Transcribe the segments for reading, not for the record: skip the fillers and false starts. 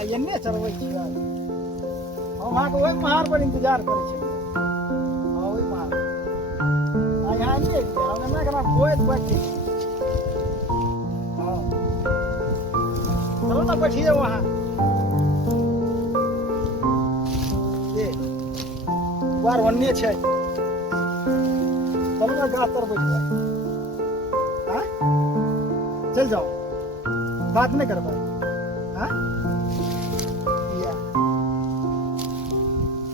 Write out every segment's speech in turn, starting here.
आ एन्ने चढ़बै छी हम अहाँके ओहि पहाड़ पर इंतजार करै छी हाँ ओहि पहाड़ आ यहाँ एन्ने हम एना केना कोइत बैठ हाँ चलो ना बैठिए वहाँ ये बार वन्ने छै चलो ना गाछ तर बैठ जाए हाँ चल जाओ बात नहीं कर पाए हाँ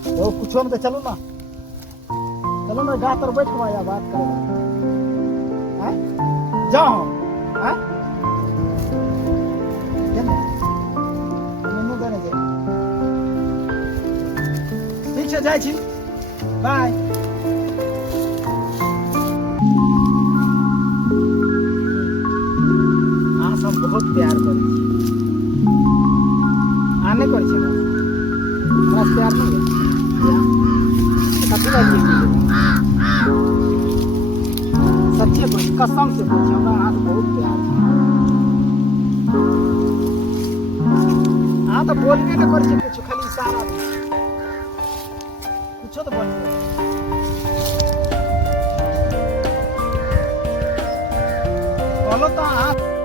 तो कुछ में तो चलो ना गाछ तर बैठ या बात करो हाँ जाओ हाँ ठीक है जाए छी बाय हम बहुत प्यार कर आने कर प्यार नहीं सच्चे कसम से बहुत प्यार हाँ तो बोलबे नहीं कर कुछ खाली इशारा कुछ तो बोल बोलो तो हाँ